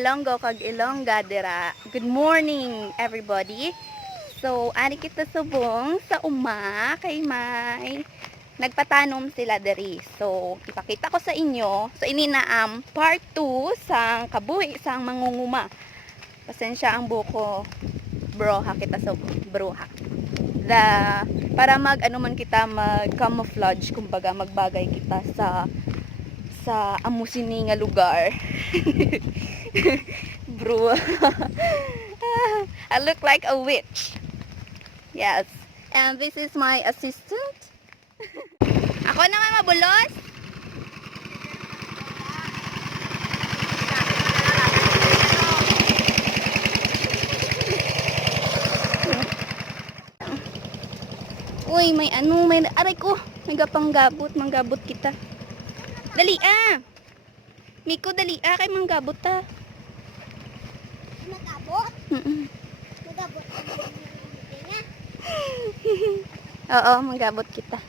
Ilonggo kag Ilongga dira. Good morning everybody. So ani kita subong sa uma kay may nagpatanom sila diri. So ipakita ko sa inyo. So ini na part 2 sang kabuhi sang mangunguma. Pasensya ang buko. Broha kita so broha. Para mag ano man kita mag camouflage kumbaga magbagay kita sa amusini nga lugar. Bro. I look like a witch. Yes. And this is my assistant. Ako naman mabulos. Uy, may aray ko. May manggabot kita. Dali Miko, dali kay manggabot ta. Magabot? Magabot nga. Oo, manggabot kita.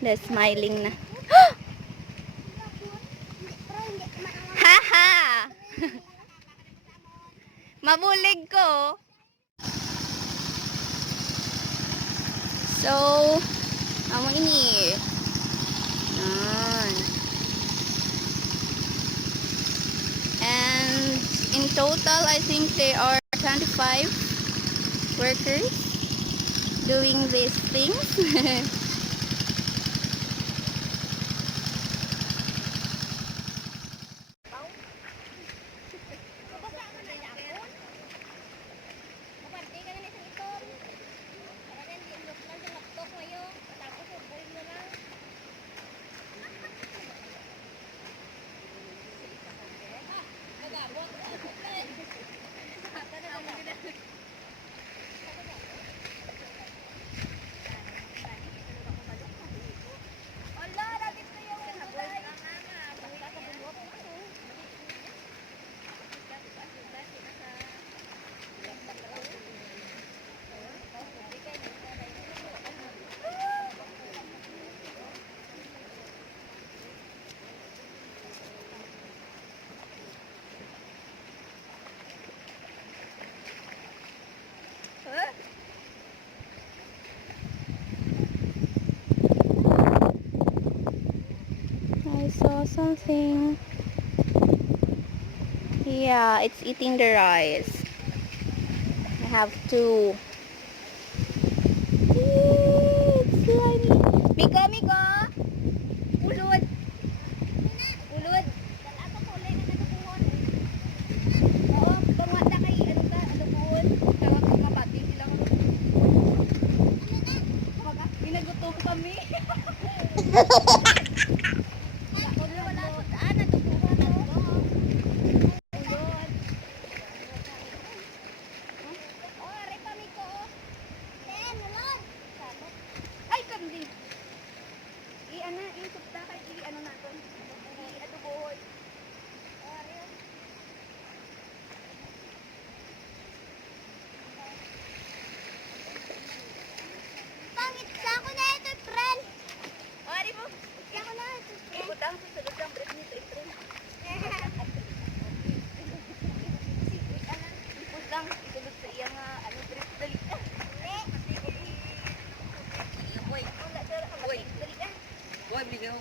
The smiling na. Haha! Mabulig ko. So, amo ini. And in total, I think there are 25 workers doing these things. I saw something. Yeah, it's eating the rice. I have to. It's slimy. Miko! Ulod! Ulod! Oo, bangwat na kay ano buon. Tawag ko mabati silang. Ginagutom kami.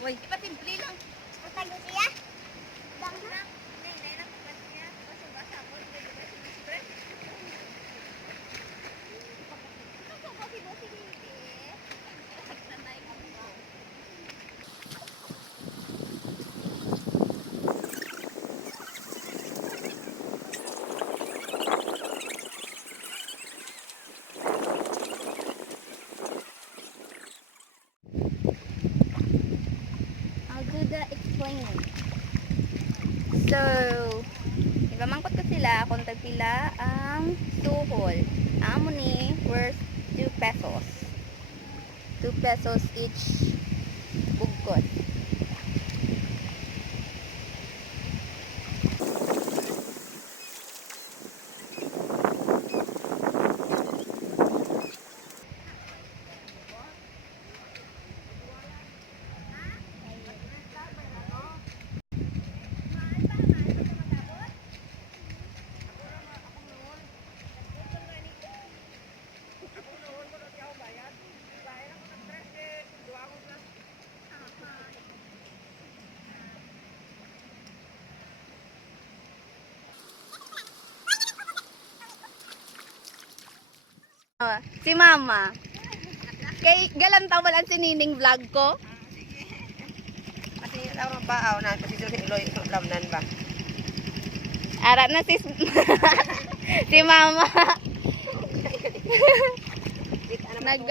Wait, ipatimple lang. Patago siya? Bang na? So, ipamangkot ko sila kung tagpila ang suhol. Amo ni worth 2 pesos. 2 pesos each bugkot. Si Mama. Kay galantaw wala si Nining vlog ko. Kasi tawag ang baaw na kasi sa Iloy lamnan ba. Ara na si si Mama. Nag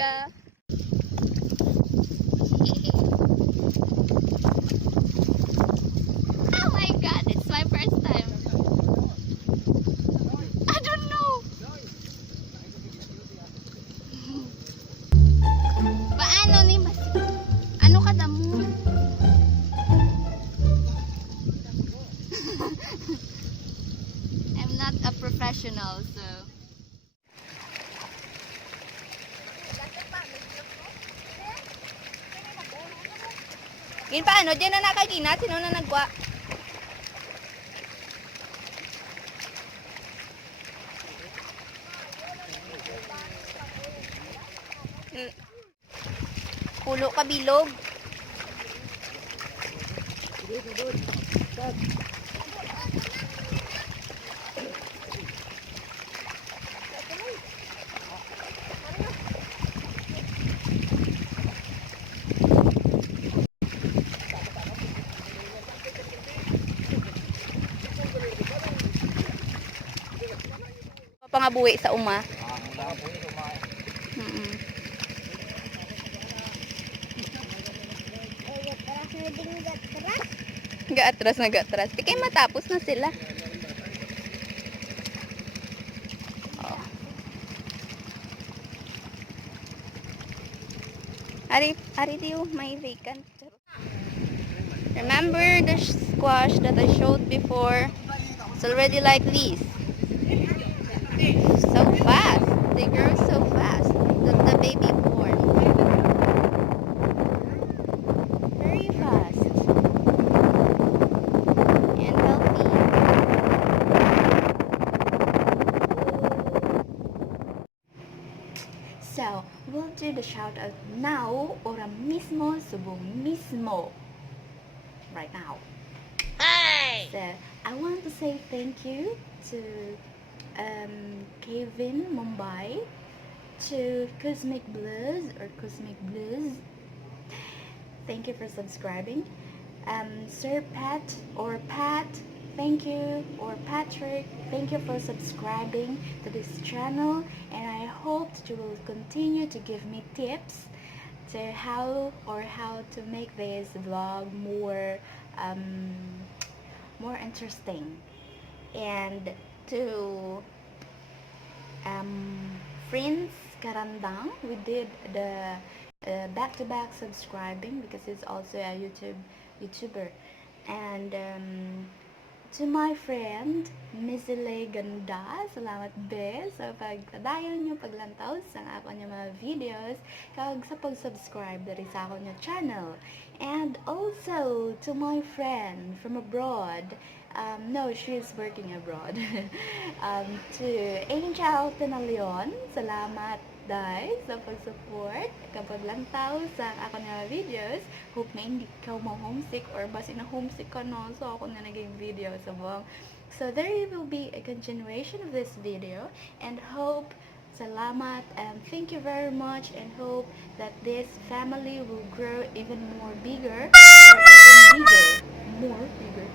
Oh my God, it's my first time. I don't know. Paano ni mas? Ano ka damo? I'm not a professional, so. Kin paano? Diyan na nakaginat. Sino na nagwa? Pulo ka bilog. Pangabuhi sa uma. Mm. Gaatras na gaatras. Di kayo matapos na sila. Oh. Ari diyo, may vacant. Remember the squash that I showed before? It's already like this. So fast. They grow so fast. The baby born. Very fast. And healthy. So, we'll do the shout out now. Ora mismo, subong mismo. Right now. Hey! So, I want to say thank you to Kevin Mumbai, to Cosmic Blues or Cosmic Blues. Thank you for subscribing. Sir Pat or Pat, thank you. Or Patrick, thank you for subscribing to this channel, and I hope that you will continue to give me tips to how to make this vlog more more interesting. And to friends Karandang, we did the back-to-back subscribing because he's also a YouTuber. And to my friend Mizile Ganda, salamat be sa pagpadayon nyo, paglantaw sa ako niya mga videos, kag sa pag-subscribe diri sa ako niya channel. And also to my friend from abroad, no, she's working abroad. To Angel Tenalion, salamat dahil sa pag-support kapag lantaw sa ako na videos. Hope na hindi ka ma-homesick or basi na homesick ka no, so ako na naging video sa buong. So there will be a continuation of this video, and hope salamat and thank you very much, and hope that this family will grow even more bigger, or even bigger, more bigger,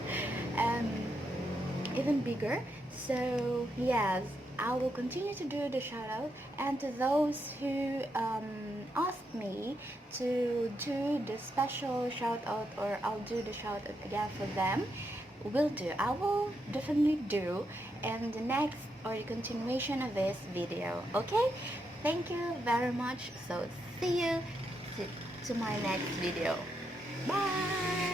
even bigger. So yes, I will continue to do the shout out, and to those who asked me to do the special shout out, or I'll do the shout out again for them, will do. I will definitely do in the next or the continuation of this video. Okay? Thank you very much. So see you to my next video. Bye!